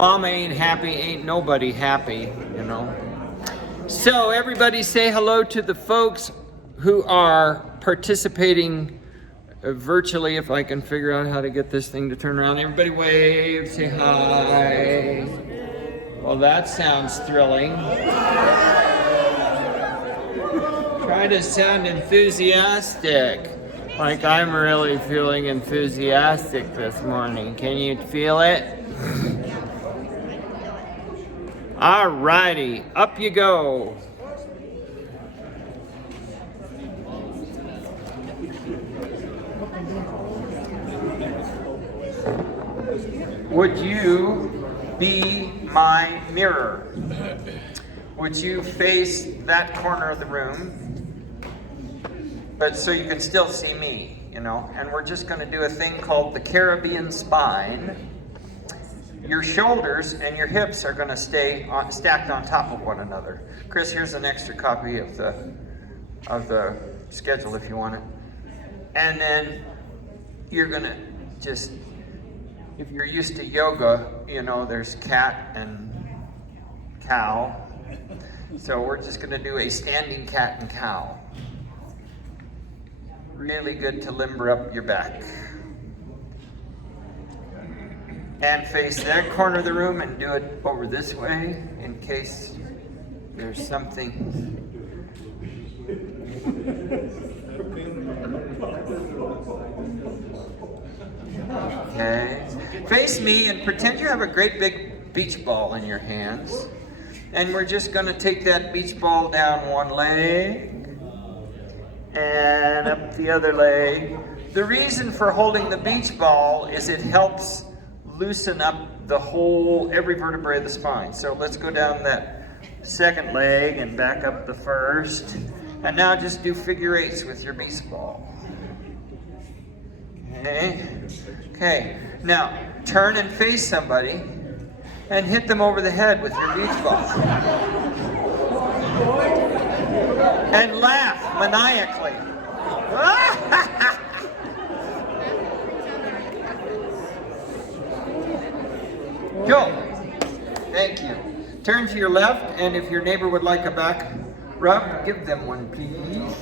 Mama ain't happy, ain't nobody happy, you know. So everybody say hello to the folks who are participating virtually, if I can figure out how to get this thing to turn around. Everybody wave, say hi. Well, that sounds thrilling. Try to sound enthusiastic, like I'm really feeling enthusiastic this morning. Can you feel it? All righty, up you go. Would you be my mirror? Would you face that corner of the room, but so you can still see me, you know? And we're just going to do a thing called the Caribbean spine. Your shoulders and your hips are going to stay stacked on top of one another. Chris, here's an extra copy of the schedule if you want it. And then you're going to just, if you're used to yoga, you know, there's cat and cow. So we're just going to do a standing cat and cow. Really good to limber up your back. And face that corner of the room and do it over this way in case there's something. Okay. Face me and pretend you have a great big beach ball in your hands. And we're just going to take that beach ball down one leg and up the other leg. The reason for holding the beach ball is it helps loosen up every vertebrae of the spine. So let's go down that second leg and back up the first. And now just do figure eights with your beach ball. Okay. Now turn and face somebody and hit them over the head with your beach ball. And laugh maniacally. Go. Thank you. Turn to your left, and if your neighbor would like a back rub, give them one, please.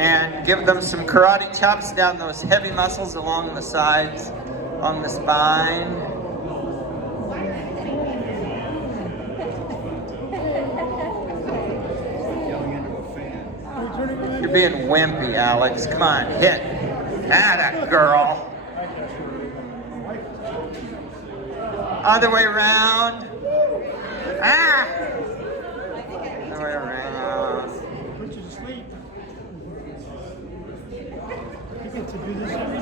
And give them some karate chops down those heavy muscles along the sides, on the spine. You're being wimpy, Alex. Come on, hit. Atta girl. Other way around. Ah! Other way around. Put you to sleep. You get to do this every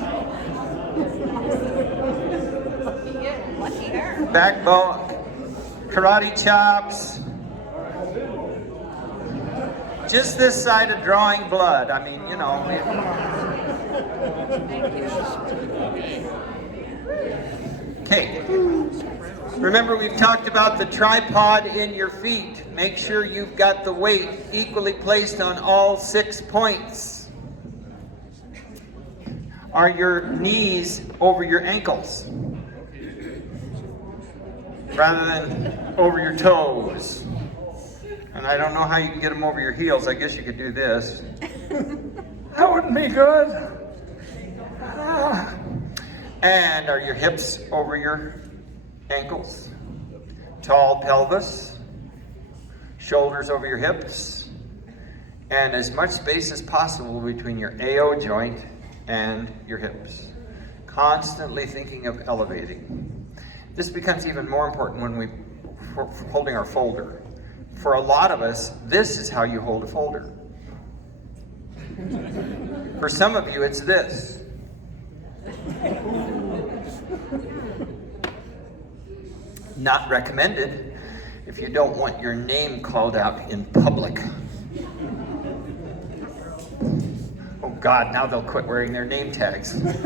day. Backbone. Karate chops. Just this side of drawing blood. I mean, you know. Okay. Remember, we've talked about the tripod in your feet. Make sure you've got the weight equally placed on all 6 points. Are your knees over your ankles rather than over your toes? And I don't know how you can get them over your heels. I guess you could do this. That wouldn't be good. And are your hips over your ankles? Tall pelvis. Shoulders over your hips. And as much space as possible between your AO joint and your hips. Constantly thinking of elevating. This becomes even more important when we're holding our folder. For a lot of us, this is how you hold a folder. For some of you, it's this. Not recommended if you don't want your name called out in public. Oh God, now they'll quit wearing their name tags. It's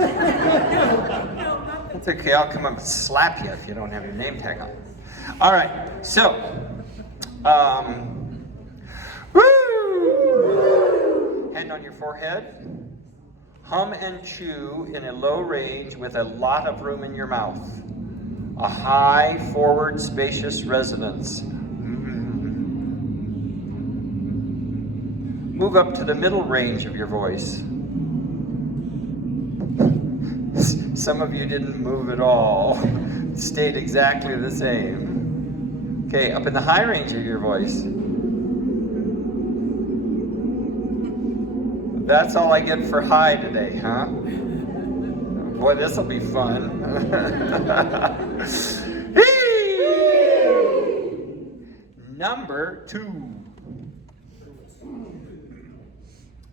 okay, I'll come up and slap you if you don't have your name tag on. All right, so, woo! Hand on your forehead. Hum and chew in a low range with a lot of room in your mouth. A high, forward, spacious resonance. Move up to the middle range of your voice. Some of you didn't move at all. It stayed exactly the same. Okay, up in the high range of your voice. That's all I get for high today, huh? Boy, this'll be fun. Number 2.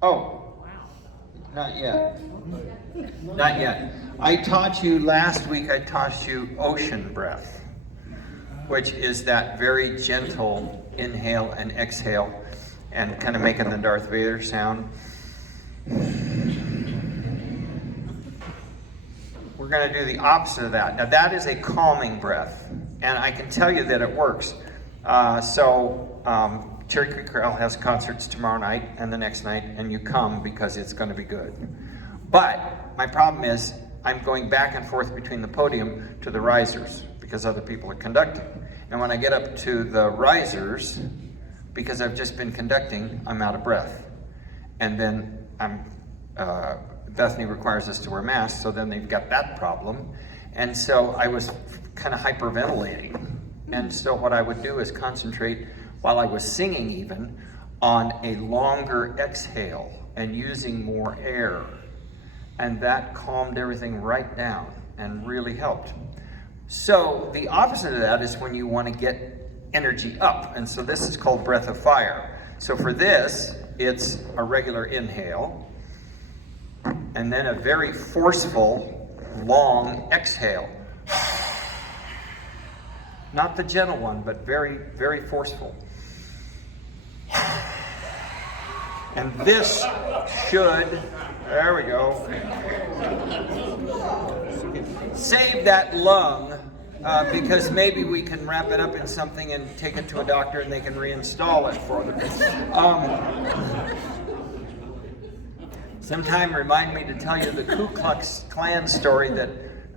Oh, not yet. Not yet. I taught you last week, I taught you ocean breath, which is that very gentle inhale and exhale and kind of making the Darth Vader sound. We're going to do the opposite of that. Now that is a calming breath, and I can tell you that it works. Cherry Creek Corral has concerts tomorrow night and the next night, and you come because it's going to be good. But my problem is I'm going back and forth between the podium to the risers because other people are conducting. And when I get up to the risers, because I've just been conducting, I'm out of breath. And then Bethany requires us to wear masks, so then they've got that problem. And so I was kind of hyperventilating. And so what I would do is concentrate, while I was singing even, on a longer exhale and using more air. And that calmed everything right down and really helped. So the opposite of that is when you want to get energy up. And so this is called breath of fire. So for this, it's a regular inhale, and then a very forceful, long exhale. Not the gentle one, but very, very forceful. And this should, there we go, save that lung, because maybe we can wrap it up in something and take it to a doctor and they can reinstall it for them. Sometime remind me to tell you the Ku Klux Klan story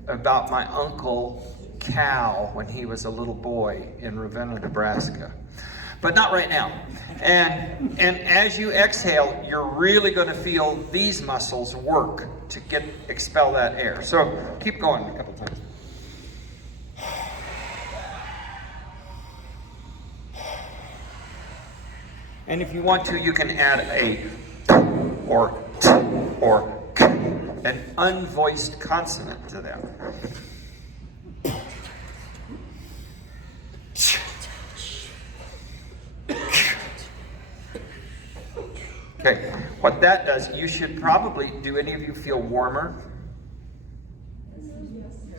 about my uncle Cal when he was a little boy in Ravenna, Nebraska. But not right now. And as you exhale, you're really going to feel these muscles work to expel that air. So keep going a couple times. And if you want to, you can add a or t or k, an unvoiced consonant to that. Okay, what that does, you should probably, do any of you feel warmer?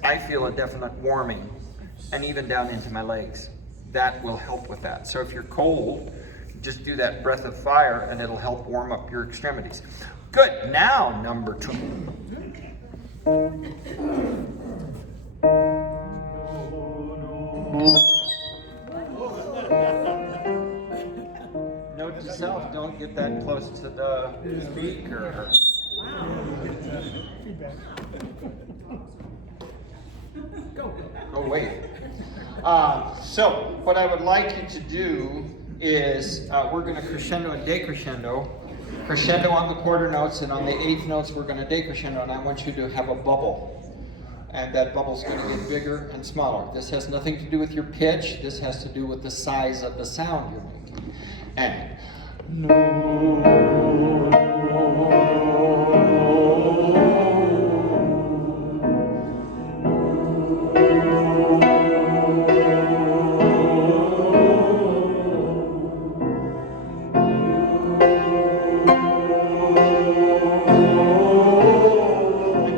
I feel a definite warming, and even down into my legs. That will help with that. So if you're cold, just do that breath of fire and it'll help warm up your extremities. Good, now number 2. Note to self, don't get that close to the speaker. Oh, wait. So, what I would like you to do is, we're going to crescendo and decrescendo. Crescendo on the quarter notes, and on the eighth notes we're going to decrescendo, and I want you to have a bubble. And that bubble's going to get bigger and smaller. This has nothing to do with your pitch. This has to do with the size of the sound you're making. And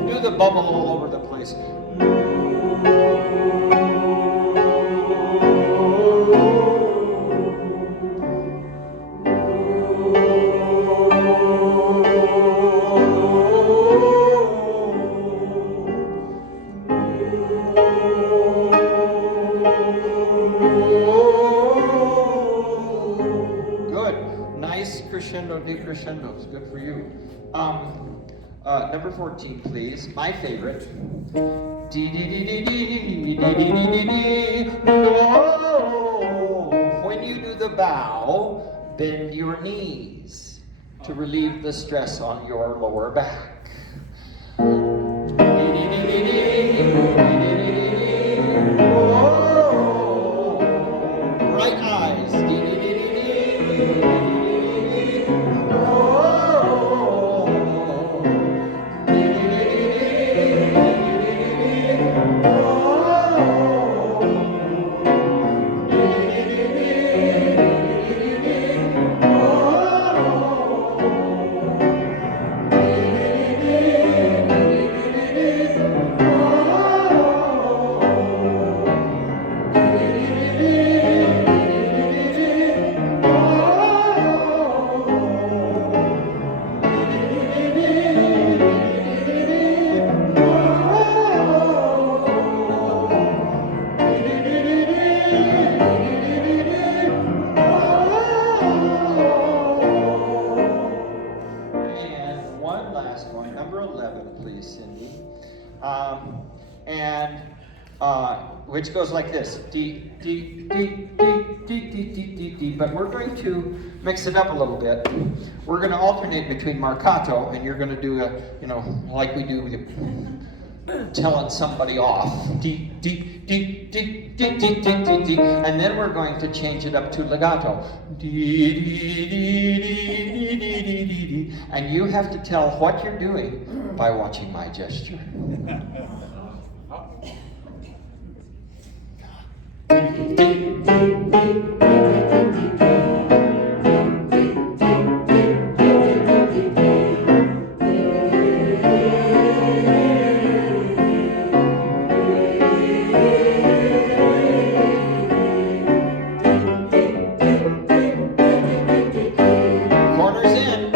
do the bubble all over the place. Good. Nice crescendo, decrescendos. Good for you. Number 14, please. My favorite. Dee dee dee dee dee dee dee dee dee dee. No. When you do the bow, bend your knees to relieve the stress on your lower back. Dee dee dee dee dee dee dee dee dee. No. Bright eyes. Dee dee dee dee dee dee dee. No. Number 11, please, Cindy. Which goes like this. D, D, D, D, D, D, D, D, D. But we're going to mix it up a little bit. We're going to alternate between marcato, and you're going to do a, like we do with telling somebody off. D, D, D, D, D, D, D, D, D. And then we're going to change it up to legato. D, D, D, D, D, D, D, D, D. And you have to tell what you're doing by watching my gesture. Corners in.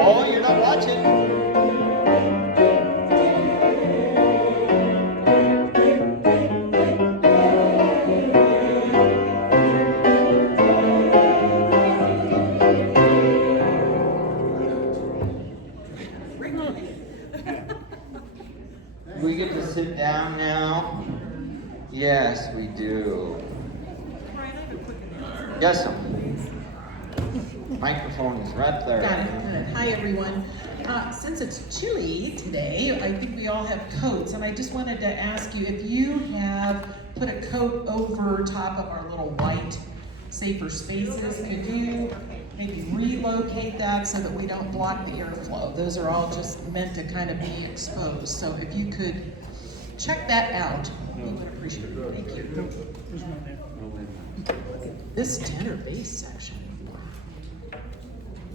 Oh, you're not watching. We get to sit down now? Yes, we do. Yes, sir. Microphone is right there. Got it. Good. Hi, everyone. Since it's chilly today, I think we all have coats, and I just wanted to ask you if you have put a coat over top of our little white safer spaces, could you maybe relocate that so that we don't block the airflow? Those are all just meant to kind of be exposed. So if you could check that out, we would appreciate it. Thank you. This tenor bass section.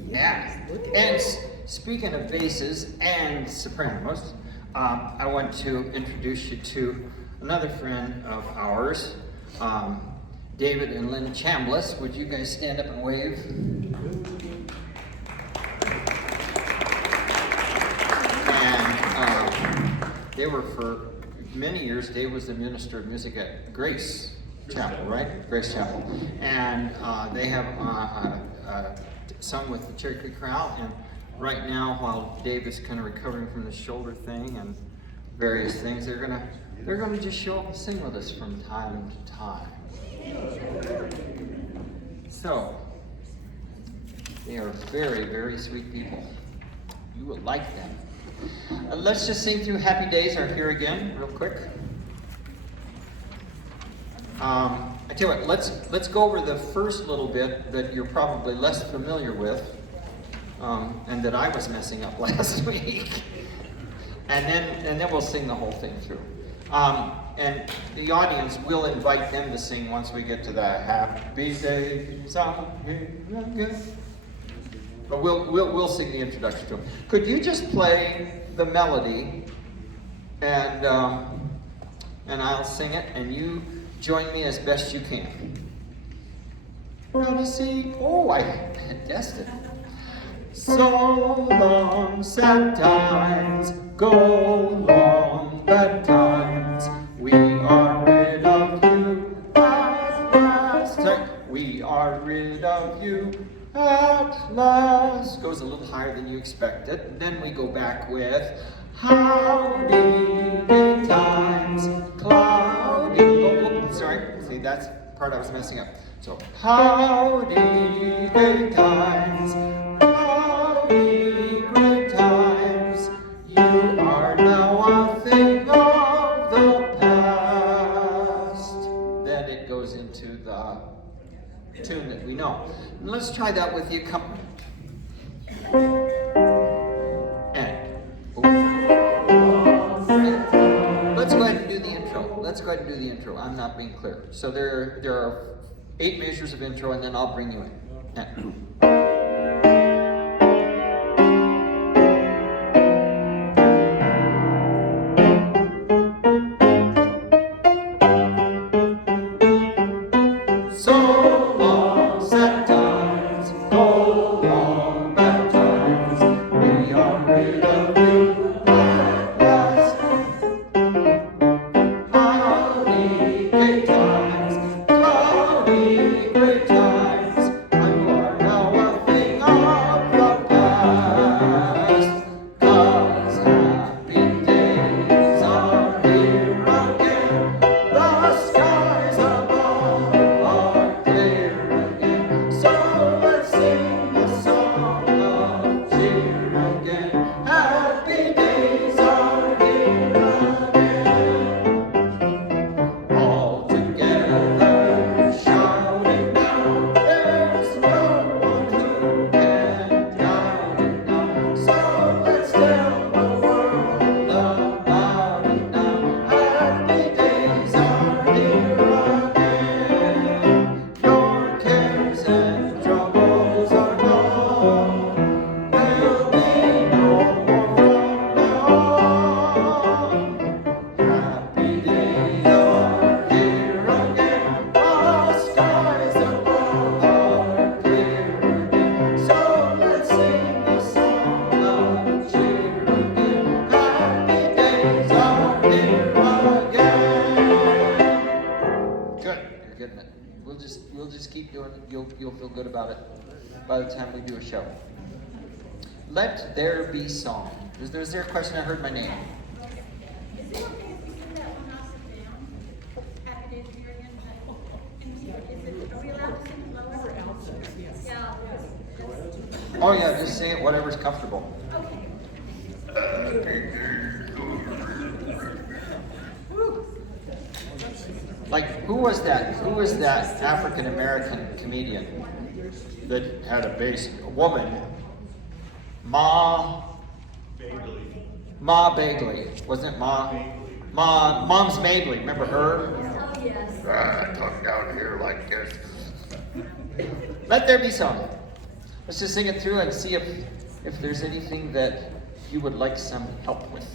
Yeah. And speaking of basses and sopranos, I want to introduce you to another friend of ours, David and Lynn Chambliss. Would you guys stand up and wave? And they were for many years, Dave was the minister of music at Grace Chapel, right? Grace Chapel. And they have sung with the Cherry Creek Chorale, and right now, while Dave is kind of recovering from the shoulder thing and various things, they're gonna just show up and sing with us from time to time. So, they are very, very sweet people. You will like them. Let's just sing through Happy Days Are Here Again, real quick. I tell you what, let's go over the first little bit that you're probably less familiar with, and that I was messing up last week, and then we'll sing the whole thing through. And the audience will invite them to sing once we get to the Happy Days Are Here Again. But we'll sing the introduction to them. Could you just play the melody, and I'll sing it, and you join me as best you can. Proud to see. Oh, I guessed it. So long, sad times, go long, bad times. We are rid of you at last. sorry. We are rid of you at last. Goes a little higher than you expected. Then we go back with howdy good times, cloudy. Oh, sorry. See, that's the part I was messing up. So howdy good times, cloudy good times. You are now a thing of the past. Then it goes into the tune that we know. And let's try that with the accompaniment. Let's go ahead and do the intro. Let's go ahead and do the intro. I'm not being clear. So there are 8 measures of intro, and then I'll bring you in. So long sad times, go long bad times. We are rid of you at last. Howdy, gay times, cloudy, great times. You are now a thing of the past. 'Cause happy days are here again. The skies above are clear again. So let's sing a song of cheer again. Happy days are here again. All together shouting now. There's no one who can doubt it now. So let's tell the world about it now. Happy days are here again. Your cares and troubles are gone. There'll be no more from now on. Happy days are here again. The skies above are clear again. So let's sing a song of cheer again. Happy days are here again. Good, you're getting it. We'll just keep doing it. You'll feel good about it by the time we do a show. Let there be song. Is there a question? I heard my name. Is it okay if we sing that one off and down? Happy days here again? Are we allowed to sing it lower? Yeah. Oh yeah, just say it whatever's comfortable. Okay. Like who was that? Who was that African American comedian that had a bass? A woman. Ma Bagley. Wasn't it Mom's Bagley. Remember her? Oh, yes. Talk down here like this. Let there be song. Let's just sing it through and see if there's anything that you would like some help with.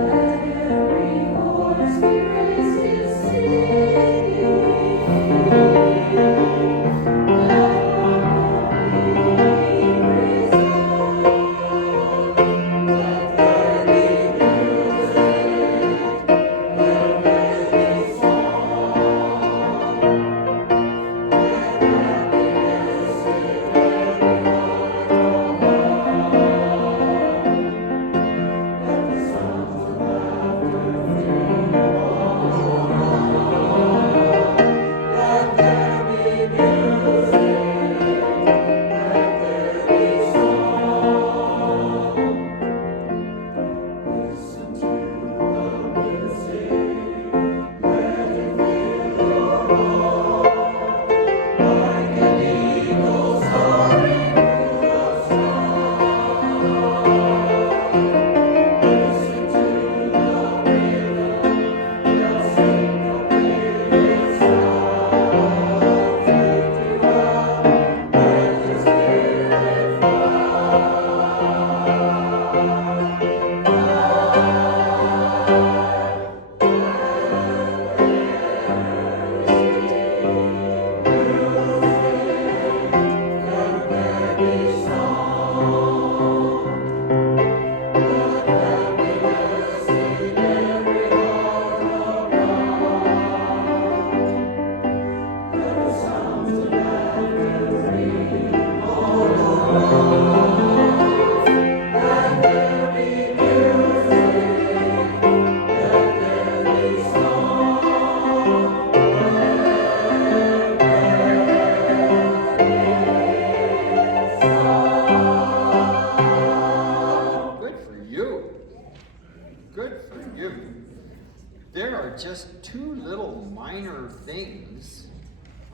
Let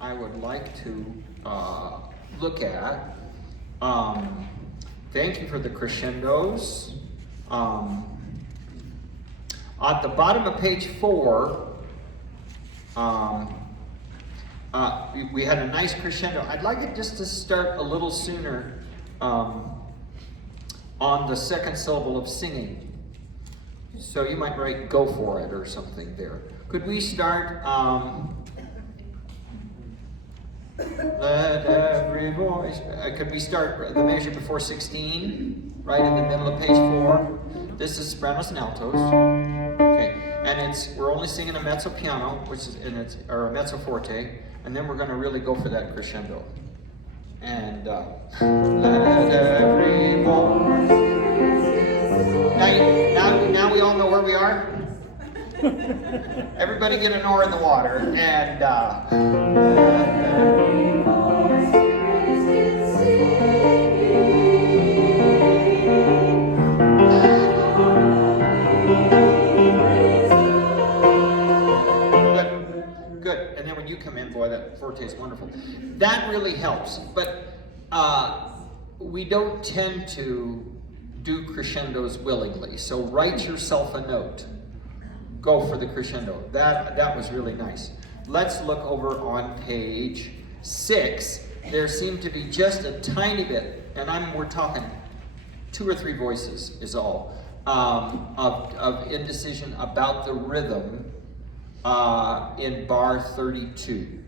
I would like to look at. Thank you for the crescendos. At the bottom of page 4, we had a nice crescendo. I'd like it just to start a little sooner on the second syllable of singing. So you might write "go for it" or something there. Could we start? Let every voice. Could we start the measure before 16, right in the middle of page 4? This is sopranos and altos. Okay, and we're only singing a mezzo piano, or a mezzo forte, and then we're going to really go for that crescendo. And let every voice. Now we all know where we are. Everybody get an oar in the water, and good. And then when you come in, boy, that forte is wonderful. That really helps, but we don't tend to do crescendos willingly. So write yourself a note. Go for the crescendo. That was really nice. Let's look over on page 6. There seemed to be just a tiny bit, and we're talking 2 or 3 voices is all, of indecision about the rhythm in bar 32.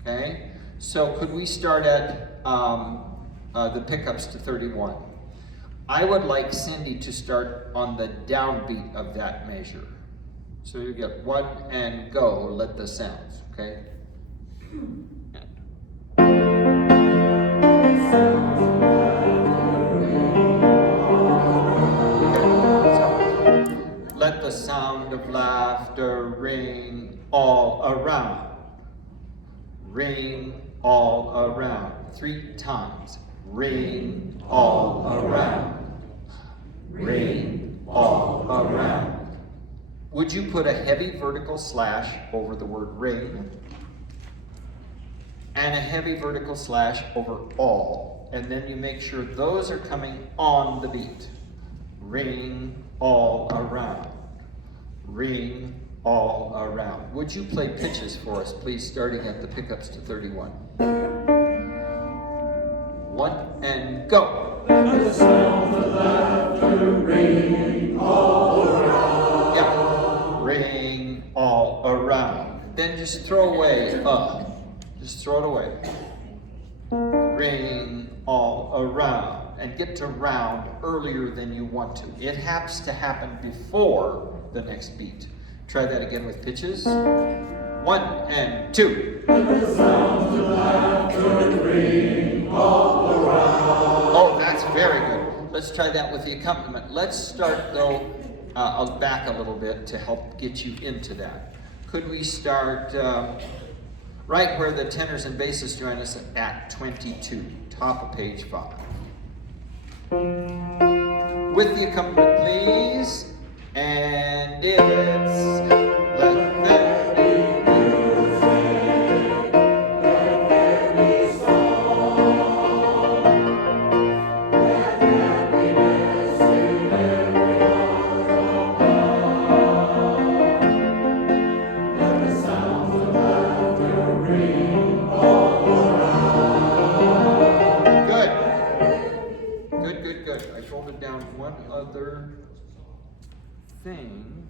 Okay? So could we start at the pickups to 31? I would like Cindy to start on the downbeat of that measure. So you get 1 and go, let the sounds, okay? Let the sound of laughter ring all around. Ring all around. 3 times. Ring all around. Ring all around. Would you put a heavy vertical slash over the word ring and a heavy vertical slash over all, and then you make sure those are coming on the beat. Ring all around. Ring all around. Would you play pitches for us, please, starting at the pickups to 31? 1 and go. Let the sound of laughter ring all around. Yeah. Ring all around. Then just throw away up. Just throw it away. Ring all around. And get to round earlier than you want to. It has to happen before the next beat. Try that again with pitches. 1 and 2. Let the sound of laughter ring all around. Oh, that's very good. Let's try that with the accompaniment. Let's start, though, back a little bit to help get you into that. Could we start right where the tenors and basses join us at 22, top of page 5. With the accompaniment, please. And it's let there be music, let there be song, let happiness to every heart above. Let the sounds of laughter ring all around. Good. Good. I folded down one other thing.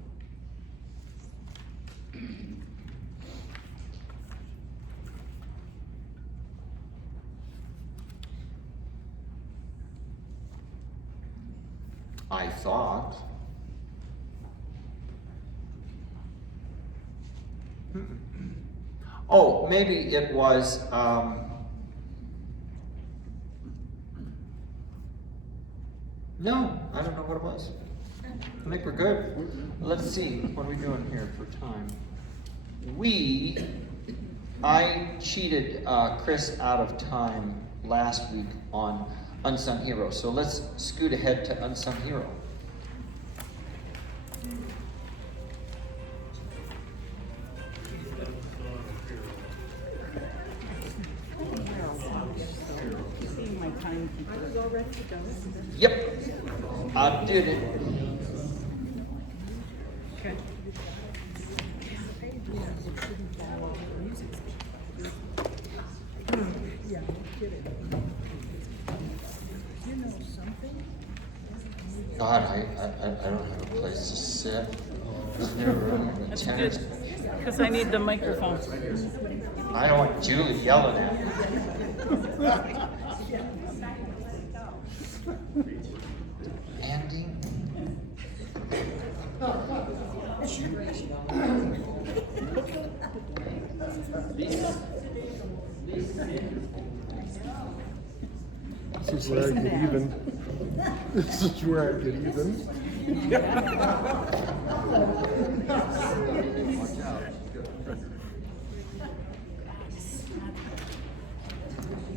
I thought. Oh, maybe it was no, I don't know what it was. I think we're good. Let's see, what are we doing here for time? I cheated Chris out of time last week on Unsung Hero, so let's scoot ahead to Unsung Hero. Yep. I did it. God, I don't have a place to sit. I've never run a tennis. Because I need the microphone. I don't want Julie yelling at me. Andy? This is where I get even. This is where I get even.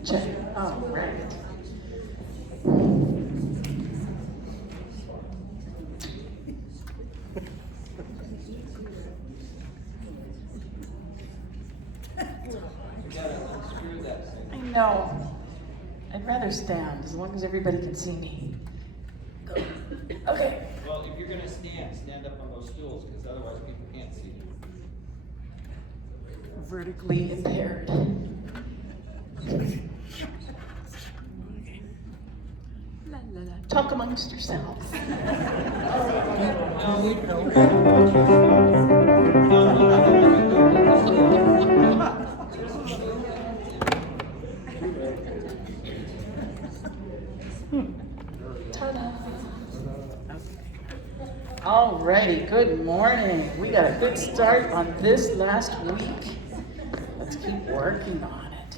Check. All right. I know. I'd rather stand as long as everybody can see me. Go. Okay. Well, if you're gonna stand up on those stools, because otherwise people can't see you. Vertically impaired. La, la, la. Talk amongst yourselves. Ta-da. Alrighty, good morning. We got a good start on this last week. Let's keep working on it.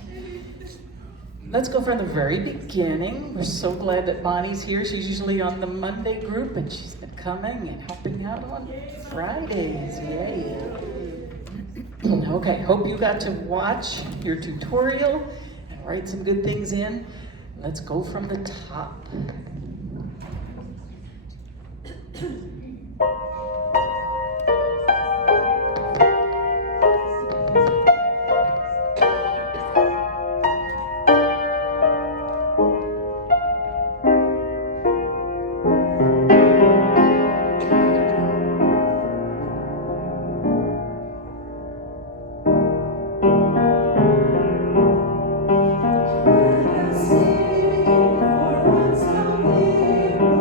Let's go from the very beginning. We're so glad that Bonnie's here. She's usually on the Monday group, and she's been coming and helping out on Fridays. Yay. Okay, hope you got to watch your tutorial and write some good things in. Let's go from the top. Sing for once a hero,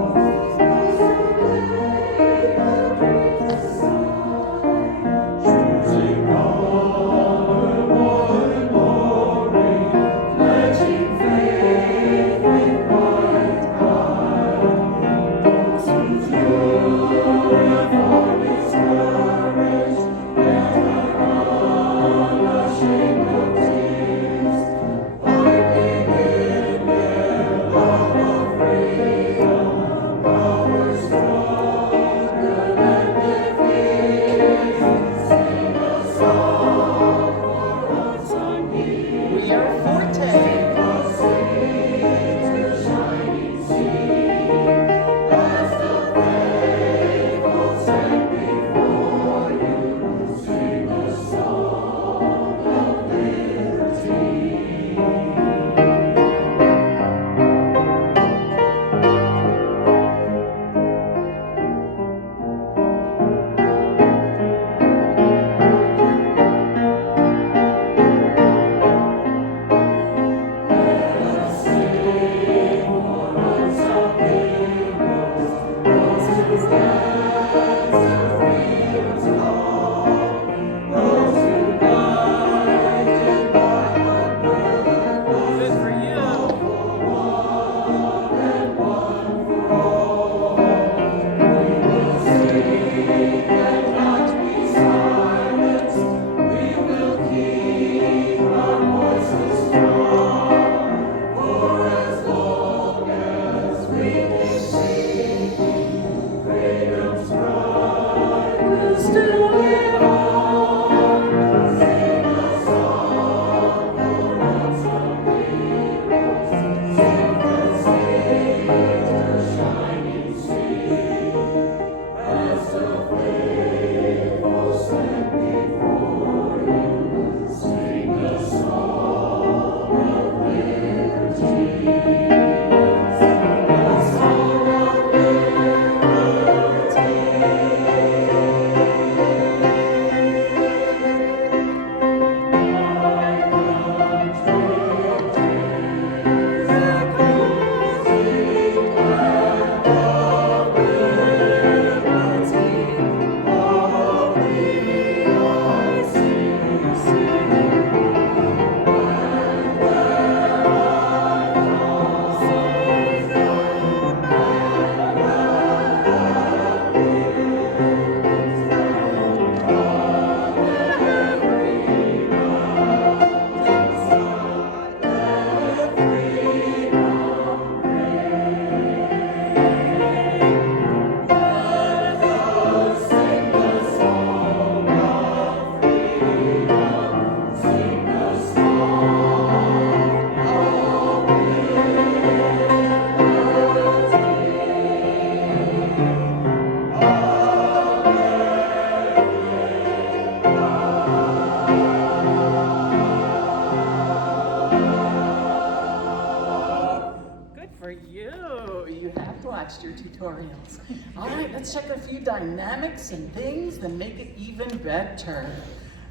watched your tutorials. All right, let's check a few dynamics and things that make it even better.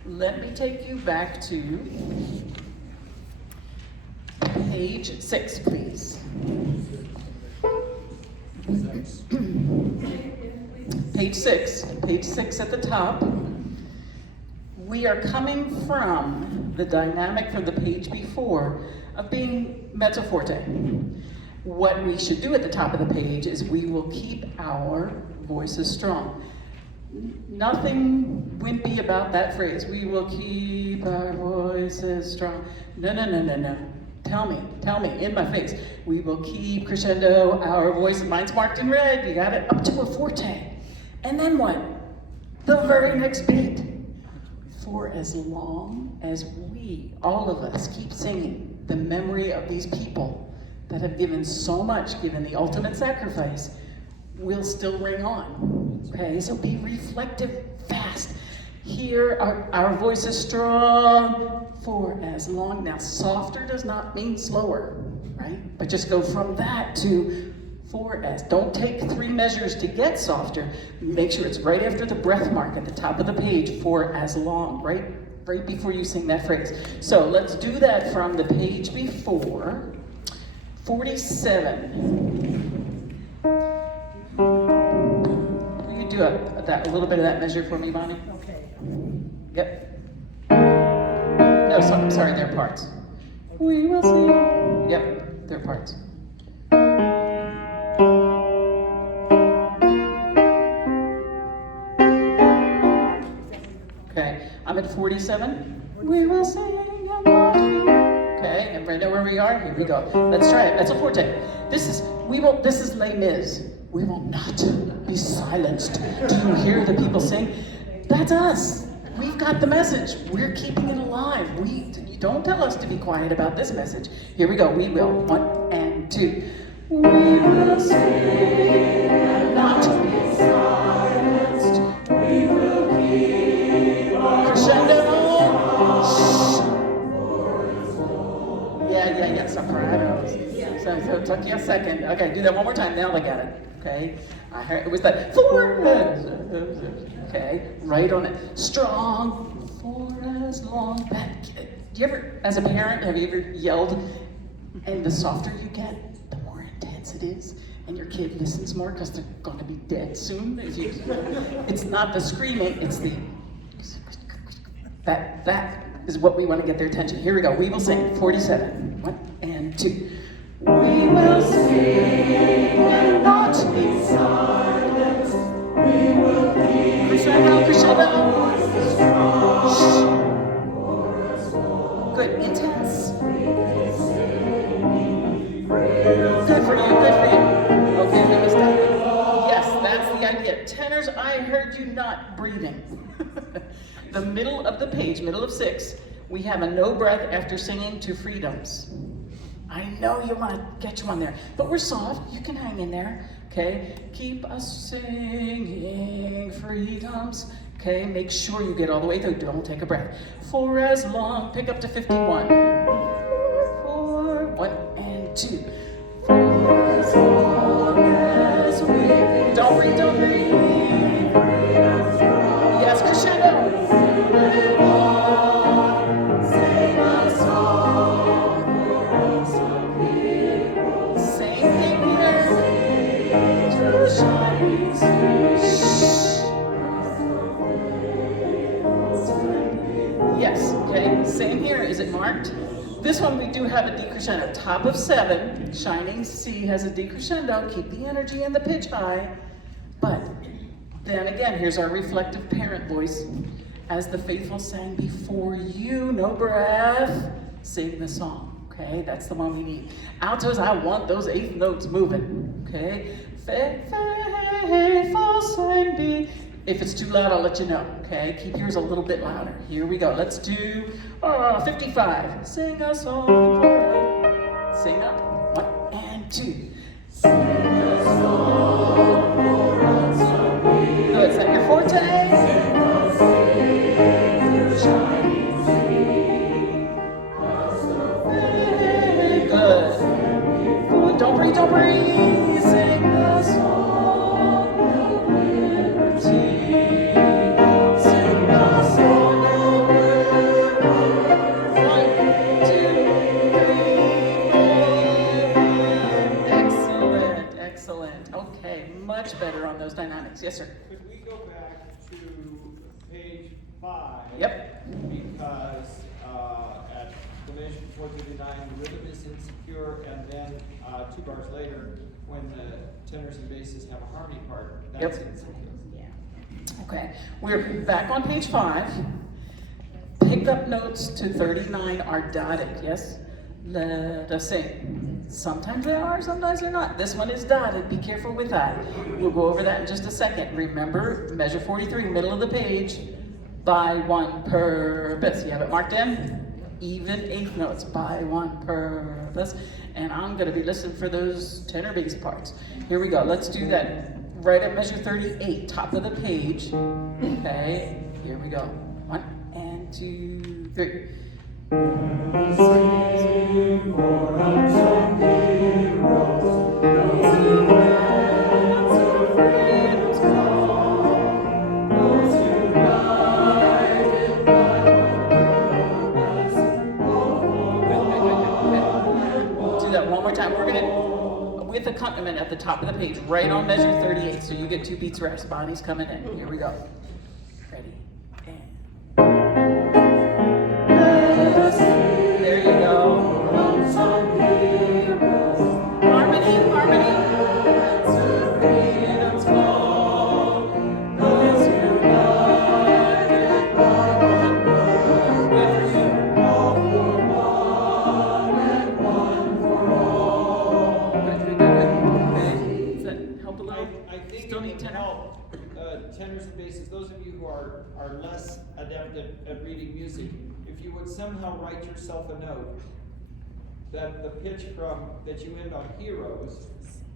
Let me take you back to page 6, please. Page 6 at the top. We are coming from the dynamic from the page before of being mezzo forte. What we should do at the top of the page is we will keep our voices strong. Nothing wimpy about that phrase. We will keep our voices strong. No. Tell me, in my face. We will keep crescendo our voice. Mine's marked in red. You got it up to a forte. And then what? The very next beat. For as long as we, all of us, keep singing the memory of these people that have given so much, given the ultimate sacrifice, will still ring on. Okay, so be reflective fast. Here, our voice is strong for as long. Now, softer does not mean slower, right? But just go from that to for as. Don't take 3 measures to get softer. Make sure it's right after the breath mark at the top of the page, for as long, right before you sing that phrase. So let's do that from the page before, 47. Will you do a little bit of that measure for me, Bonnie? Okay. Yep. No, sorry, they're parts. We will see. Yep, they're parts. Okay, I'm at 47. We will sing and not be. Okay, everybody know where we are? Here we go. Let's try it. That's a forte. This is Les Mis. We will not be silenced. Do you hear the people sing? That's us. We've got the message. We're keeping it alive. You don't tell us to be quiet about this message. Here we go. We will. 1 and 2. We will sing and not be silenced. We will keep our crescendo. Yeah. Sopranos. So it took you a second. Okay, do that one more time. Now they got it. Okay. I heard it was that for. Okay, right on it. Strong for as long. Do you ever, as a parent, have you ever yelled? And the softer you get, the more intense it is, and your kid listens more because they're going to be dead soon. It's not the screaming, it's the that is what we want to get their attention. Here we go. We will sing 47. 1 and 2. We will sing and not be silenced. We will keep crescendo. Good, intense. Good for you. Okay, we missed that. Yes, that's the idea. Tenors, I heard you not breathing. The middle of the page, middle of 6, we have a no breath after singing to freedoms. I know you want to get you on there, but we're soft. You can hang in there, okay? Keep us singing freedoms, okay? Make sure you get all the way through. Don't take a breath. For as long, pick up to 51. 4, 1 and 2. For as long as we don't breathe. Yes, crescendo. Yes, okay, same here. Is it marked? This one we do have a decrescendo. Top of 7, shining C has a decrescendo. Keep the energy and the pitch high. But then again, here's our reflective parent voice. As the faithful sang before you, no breath, sing the song. Okay, that's the one we need. Altos, I want those 8th notes moving. Okay, faithful sang be. If it's too loud, I'll let you know. Okay, keep yours a little bit louder. Here we go. Let's do 55. Sing a song for us. Sing up. 1 and 2. Sing a song for us. Good. Is that your forte? Good. Don't breathe. Sing the Yes, sir. Could we go back to page 5? Yep. Because at the measure 439, the rhythm is insecure, and then 2 bars later, when the tenors and basses have a harmony part, that's Yep. insecure. Okay, we're back on page 5. Pickup notes to 39 are dotted, yes? Let us sing. Sometimes they are, sometimes they're not. This one is dotted, be careful with that. We'll go over that in just a second. Remember, measure 43, middle of the page, by one purpose. You have it marked in? Even eighth notes, by one purpose. And I'm gonna be listening for those tenor bass parts. Here we go, let's do that. Right at measure 38, top of the page. Okay, here we go. 1 and 2, 3. Sing for unsung heroes, those who answer freedom's call, those united by one purpose, all for one. Do that one more time. We're gonna, with accompaniment at the top of the page, right on measure 38, so you get 2 beats rest. Bonnie's coming in. Here we go. Ready? And there you go. Unsung heroes, Harmony, harmony. answer freedom's call, those united by one purpose, all for one and one for all. Good. Okay. Does that help a little? I think Still it need would tenor? help tenors and basses, those of you who are less adept at reading music, if you would somehow write yourself a note that the pitch from that you end on heroes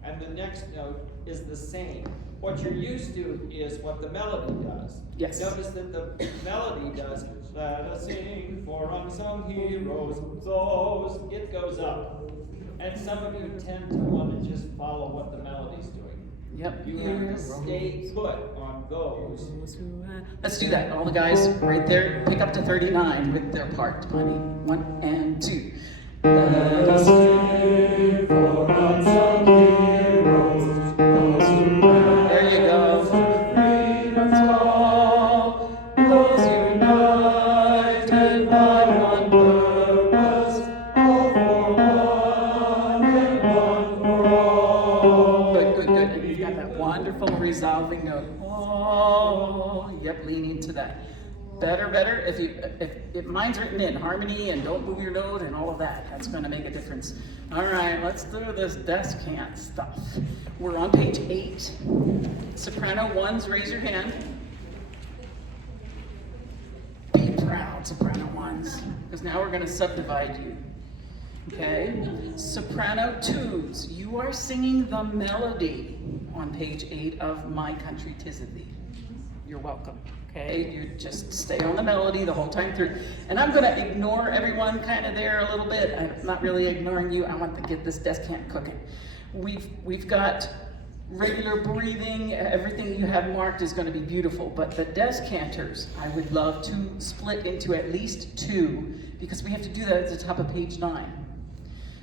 and the next note is the same. What you're used to is what the melody does. Yes. Notice that the melody does, let us sing for unsung heroes, those, it goes up. And some of you tend to want to just follow what the melody's doing. Yep. You have to stay put on those. Let's do that. All the guys right there, pick up to 39 with their part, honey. 1 and 2. Let us Sing for unsung heroes, those who There you go. freedom's call, those united by one purpose, all for one and one for all. Good. And you've got that wonderful resolving note. Oh, yep, lean into that. Better. If mine's written in harmony and don't move your note and all of that, that's going to make a difference. All right, let's do this descant stuff. We're on page 8. Soprano 1s, raise your hand. Be proud, soprano 1s, because now we're going to subdivide you. Okay? Soprano 2s, you are singing the melody on page 8 of My Country 'Tis of Thee. You're welcome. Okay, you just stay on the melody the whole time through. And I'm gonna ignore everyone kind of there a little bit. I'm not really ignoring you. I want to get this descant cooking. We've got regular breathing. Everything you have marked is gonna be beautiful. But the descanters, I would love to split into at least 2 because we have to do that at the top of page 9.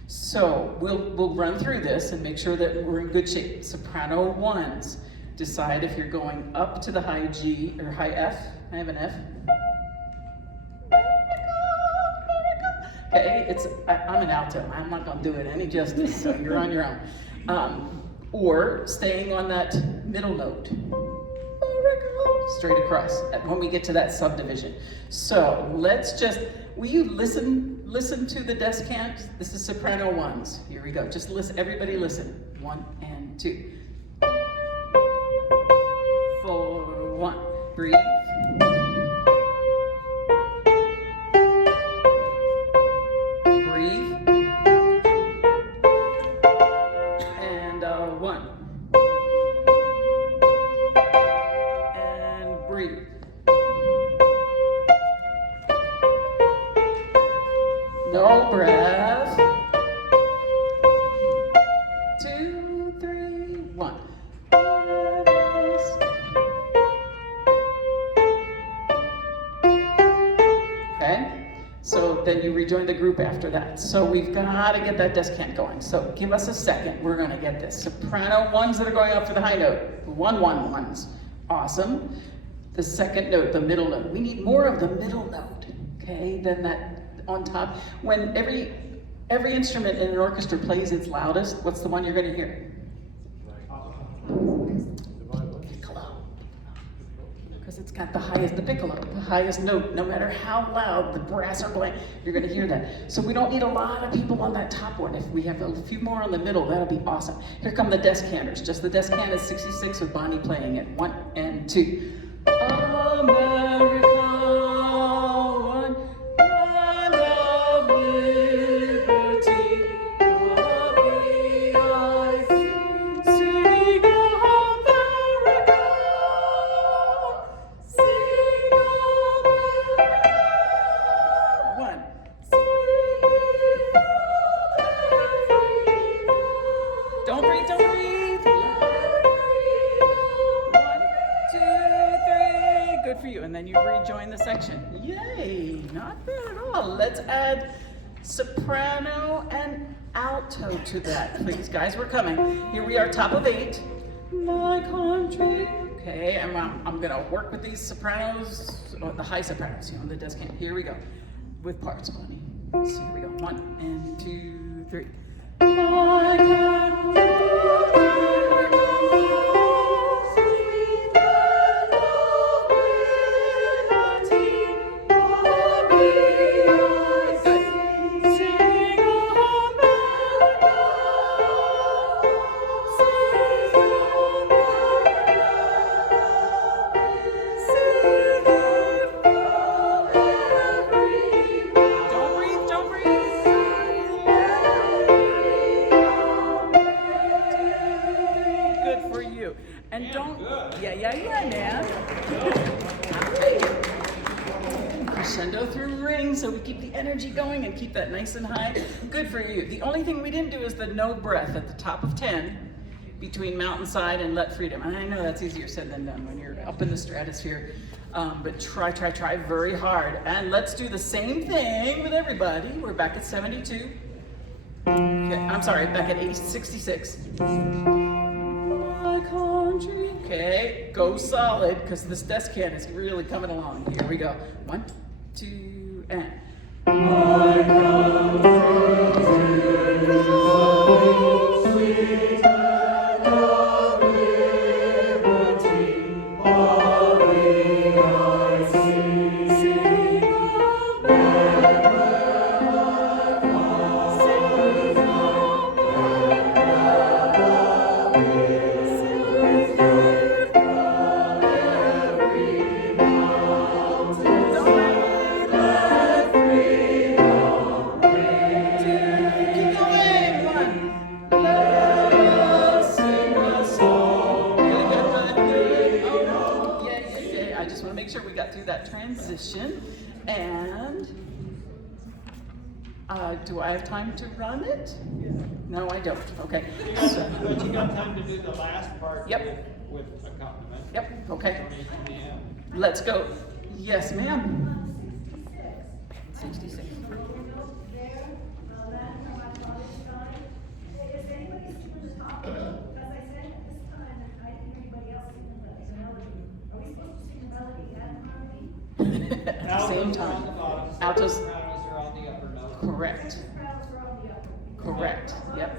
So we'll run through this and make sure that we're in good shape. Soprano 1s. Decide if you're going up to the high G or high F. I have an F. Okay, I'm an alto. I'm not gonna do it any justice, so you're on your own. Or staying on that middle note. Straight across when we get to that subdivision. So will you listen to the descant? This is soprano 1s. Here we go. Just listen, everybody listen. 1 and 2. 4, 1. Breathe. Breathe. And 1. And breathe. No breath. 2, 3, 1. then you rejoin the group after that. So we've got to get that descant going. So give us a second. We're going to get this. Soprano ones that are going up for the high note. 1 1 ones. Awesome. The second note, the middle note. We need more of the middle note, okay, than that on top. When every instrument in an orchestra plays its loudest, what's the one you're going to hear? Piccolo. Because it's got the piccolo, the highest note. No matter how loud the brass are playing, you're going to hear that. So we don't need a lot of people on that top one. If we have a few more on the middle, that'll be awesome. Here come the descanters. Just the descant is 66 with Bonnie playing it. 1 and 2. America, one land of liberty, of the I sing America, sing America. 1, don't breathe, don't breathe. 1, 2, 3. Good for you. And then you rejoin the section. Yay! Not bad at all. Let's add soprano and alto to that, please, guys. We're coming. Here we are, top of 8. My country. Okay, I'm gonna work with these sopranos, or the high sopranos, on the descant. Here we go, with parts, Bonnie. So here we go. 1 and 2, 3. My And don't, yeah, man. Crescendo through rings, so we keep the energy going and keep that nice and high. Good for you. The only thing we didn't do is the no breath at the top of 10 between Mountainside and Let Freedom. And I know that's easier said than done when you're up in the stratosphere. But try very hard. And let's do the same thing with everybody. We're back at 72. Okay, I'm sorry, back at 66. My country. Okay, go solid, because this descant is really coming along. Here we go. 1, 2, and. My country is sweet and of liberty, of the I sing that transition. And do I have time to run it? No, I don't. Okay. So, But you got time to do the last part. Yep. With accompaniment. Yep. Okay. Yeah. Let's go. Yes, ma'am. 66. At the same time. Altos. Sopranos are on the upper note. Correct. Correct. Yep.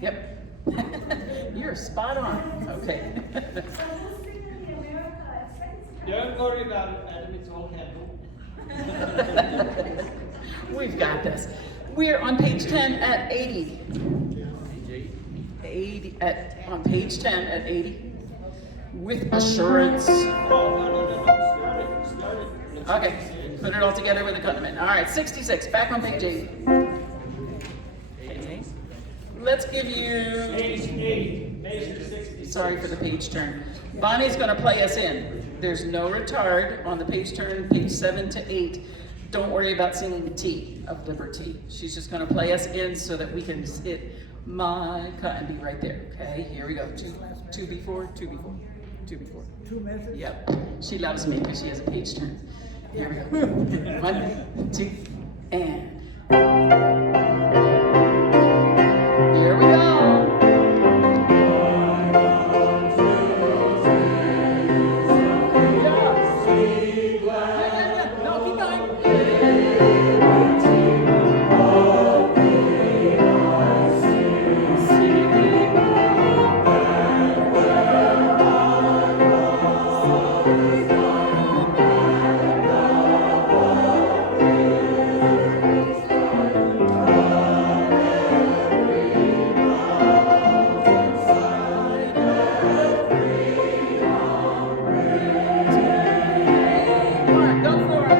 Yep. You're spot on. Okay. Don't worry about it, madam. It's all handled. We've got this. We're on page 10 at 80. 80 on page 10 at 80. With assurance. Oh, no. Start it. Okay, put it all together with accompaniment. All right, 66, back on page 80. Okay. Let's give you... Page 60. Sorry for the page turn. Bonnie's going to play us in. There's no retard on the page turn, page 7 to 8. Don't worry about singing the T of liberty. She's just going to play us in so that we can hit my cut and be right there. Okay, here we go. Two before. 2 before. 2 before. 2 measures? Yep. She loves me because she has a page turn. Here we go. 1, 2, and. Here we go. No, keep going. Come on, go for it.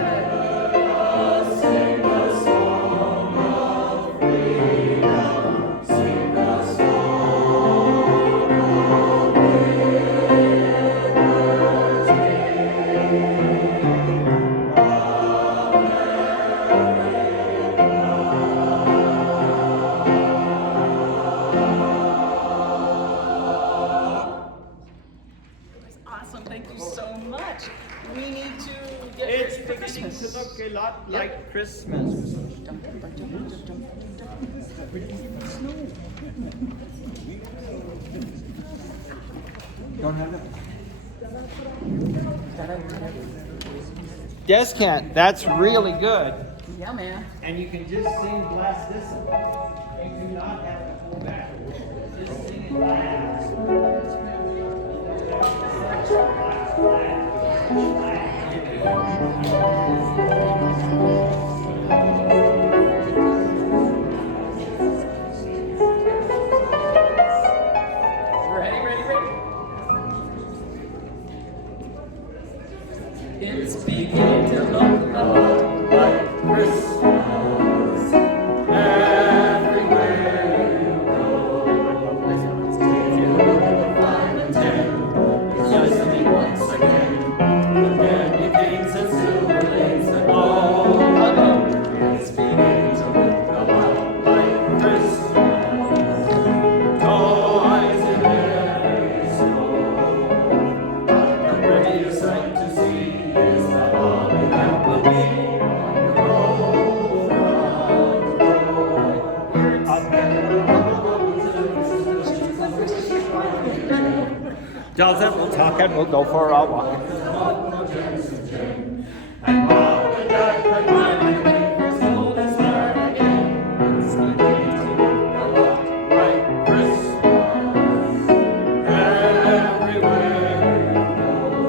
That's awesome. Thank you so much. We need to get It's ready for beginning to Christmas. look a lot like Christmas. Don't have it. Descant, that's really good. Yeah, man. And you can just sing blast this. You do not have to pull back. Just sing it blast. Ready, ready, ready. It's beginning to look a lot like Christmas everywhere you go. You'll find a tent, glistening once again, with candy canes and silver lanes and all aglow. It's beginning to look a lot like Christmas. Toys in every store, but the prettiest sight to see is the holly that will be on your old front door. Up there, Doesn't, we'll talk and we'll go for a walk. and mom and dad can finally make us old and start again. It's beginning to look a lot like Christmas everywhere you go.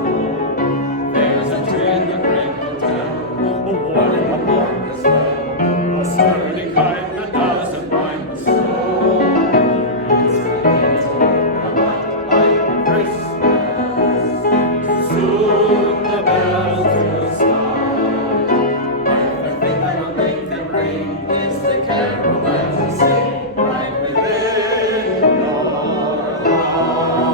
There's a tree in the cradle town, a one in the park as well, a sturdy kind that doesn't mind the snow. It's beginning to look a lot like Christmas. Soon the bells will start. But the thing that will make them ring is the carol that we sing right within your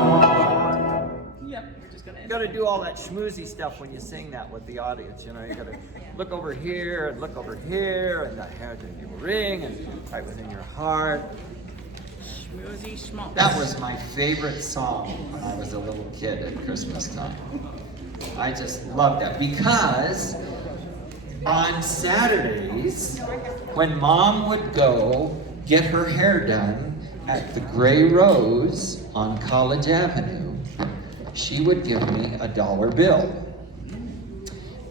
heart. Yep, we're just gonna You gotta do all that schmoozy stuff when you sing that with the audience, you know, you gotta look over here and look over here and the hair that you ring and right within your heart. Schmoozy schmuck. That was my favorite song when I was a little kid at Christmas time. I just loved that because on Saturdays, when Mom would go get her hair done at the Gray Rose on College Avenue, she would give me a $1 bill.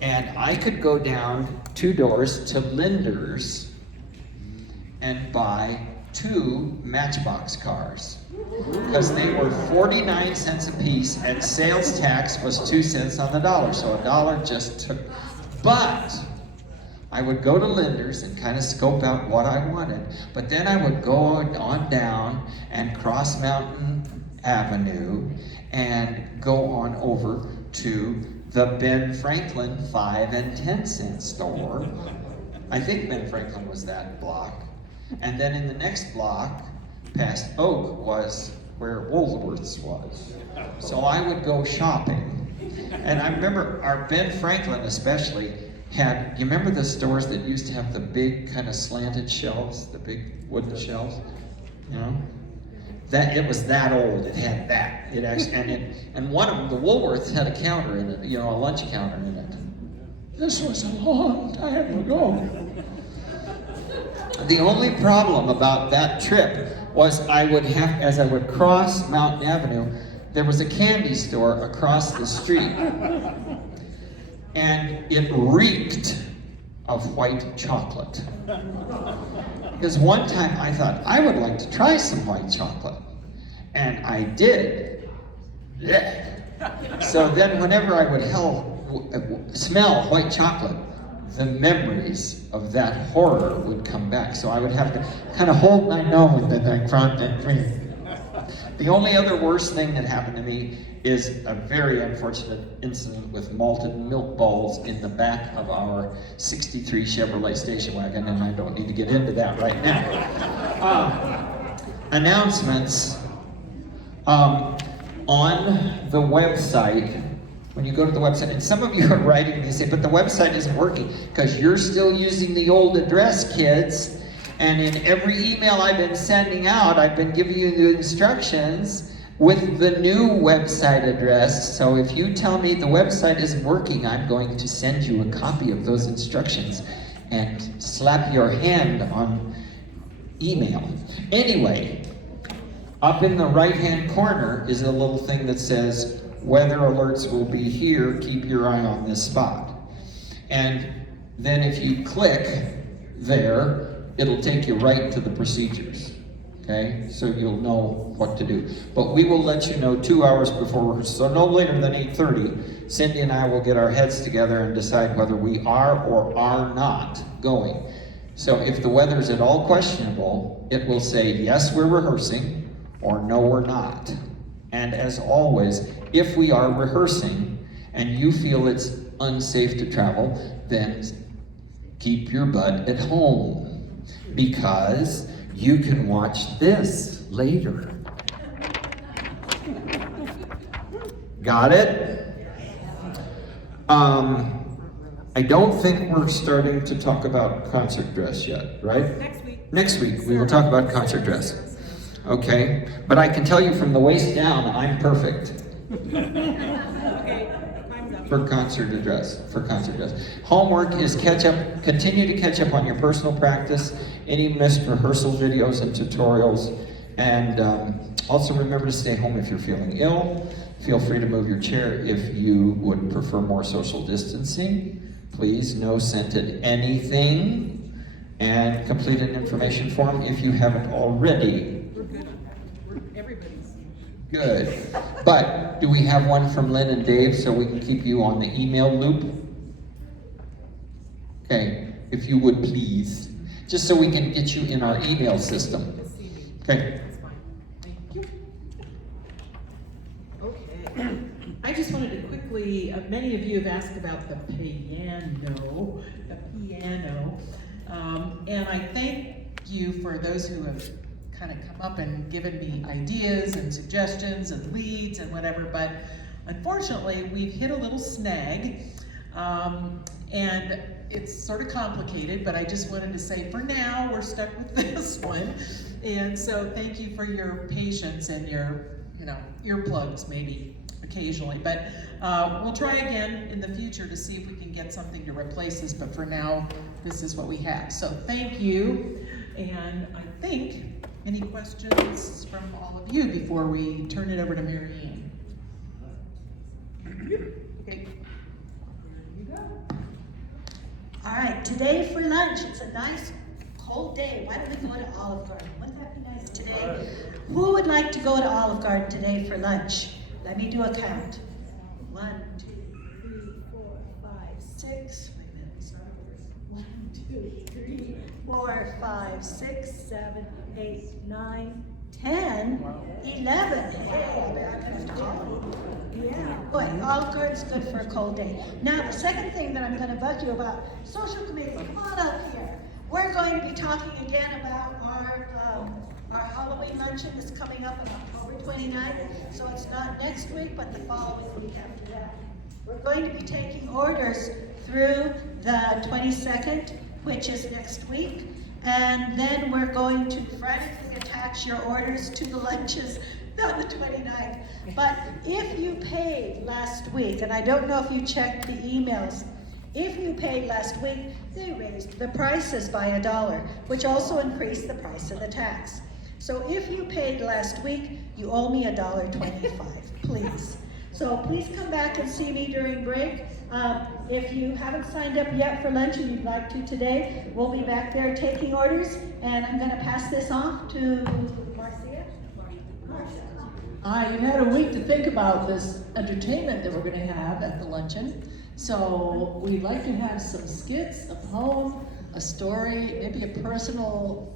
And I could go down 2 doors to Linder's and buy 2 Matchbox cars because they were 49 cents a piece and sales tax was 2 cents on the dollar, so $1 just took. But I would go to Linder's and kind of scope out what I wanted, but then I would go on down and cross Mountain Avenue and go on over to the Ben Franklin 5 and 10 cent store. I think Ben Franklin was that block. And then in the next block, past Oak, was where Woolworth's was. So I would go shopping. And I remember our Ben Franklin especially had, you remember the stores that used to have the big kind of slanted shelves, the big wooden shelves? You know? That it was that old. It had that. It actually and one of them, the Woolworths, had a counter in it. You know, a lunch counter in it. This was a long time ago. The only problem about that trip was I would have, as I would cross Mountain Avenue, there was a candy store across the street. And it reeked of white chocolate. Because one time I thought, I would like to try some white chocolate. And I did. Yeah. So then whenever I would smell white chocolate, the memories of that horror would come back. So I would have to kind of hold my nose and then front and me. The only other worst thing that happened to me is a very unfortunate incident with malted milk balls in the back of our 63 Chevrolet station wagon, and I don't need to get into that right now. Announcements. On the website, when you go to the website, and some of you are writing, they say, but the website isn't working, because you're still using the old address, kids. And in every email I've been sending out, I've been giving you the instructions with the new website address. So if you tell me the website isn't working, I'm going to send you a copy of those instructions and slap your hand on email. Anyway, up in the right-hand corner is a little thing that says, weather alerts will be here, keep your eye on this spot. And then if you click there, it'll take you right to the procedures, okay? So you'll know what to do. But we will let you know 2 hours before, so no later than 8:30, Cindy and I will get our heads together and decide whether we are or are not going. So if the weather's at all questionable, it will say, yes, we're rehearsing, or no, we're not. And as always, if we are rehearsing and you feel it's unsafe to travel, then keep your butt at home, because you can watch this later. Got it? I don't think we're starting to talk about concert dress yet, right? Next week. Next week we will talk about concert dress. Okay? But I can tell you from the waist down, I'm perfect. Okay, time's up. For concert dress. Homework is continue to catch up on your personal practice, any missed rehearsal videos and tutorials, and also remember to stay home if you're feeling ill. Feel free to move your chair if you would prefer more social distancing. Please, no scented anything, and complete an information form if you haven't already. We're good. Everybody's. Good. But do we have one from Lynn and Dave so we can keep you on the email loop? Okay, if you would please. Just so we can get you in our email system. Okay. That's fine. Thank you. Okay. I just wanted to quickly, many of you have asked about the piano. And I thank you for those who have kind of come up and given me ideas and suggestions and leads and whatever, but unfortunately we've hit a little snag, and it's sort of complicated, but I just wanted to say for now we're stuck with this one. And so thank you for your patience and your, earplugs maybe occasionally, but we'll try again in the future to see if we can get something to replace this, but for now this is what we have. So thank you, and I think any questions from all of you before we turn it over to Mary Ann? Okay. Here you go. All right, today for lunch, it's a nice cold day. Why don't we go to Olive Garden? Wouldn't that be nice today? Who would like to go to Olive Garden today for lunch? Let me do a count. 1, 2, 3, 4, 5, 6. Wait a minute, it's not over. 1, 2, 3, 4, 5, 6, 7, 8, 9, 10, 11. Hey, I'm gonna have to call them. Yeah, boy, Olive Garden's good for a cold day. Now, the second thing that I'm gonna bug you about, social committee, come on up here. We're going to be talking again about our Halloween luncheon that's coming up on October 29th. So it's not next week, but the following week after that. We're going to be taking orders through the 22nd, which is next week. And then we're going to frantically attach your orders to the lunches on the 29th. But if you paid last week, and I don't know if you checked the emails, If you paid last week, they raised the prices by $1, which also increased the price of the tax. So if you paid last week, you owe me $1.25, please. So please come back and see me during break. If you haven't signed up yet for lunch and you'd like to today, we'll be back there taking orders, and I'm gonna pass this off to Marcia. You've had a week to think about this entertainment that we're going to have at the luncheon. So we'd like to have some skits, a poem, a story, maybe a personal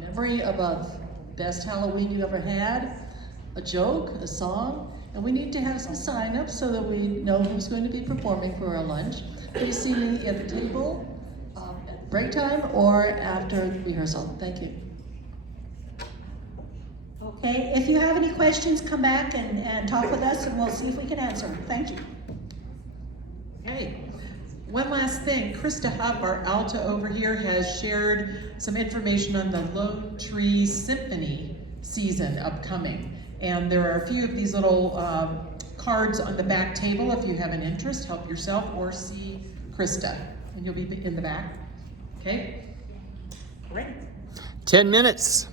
memory of a best Halloween you ever had, a joke, a song, and we need to have some sign-ups so that we know who's going to be performing for our lunch. Please see me at the table at break time or after rehearsal. Thank you. Okay, if you have any questions, come back and talk with us, and we'll see if we can answer them. Thank you. Okay, one last thing. Krista Hubb, our alto over here, has shared some information on the Lone Tree Symphony season upcoming. And there are a few of these little cards on the back table. If you have an interest, help yourself or see Krista. And you'll be in the back. Okay? Great. 10 minutes.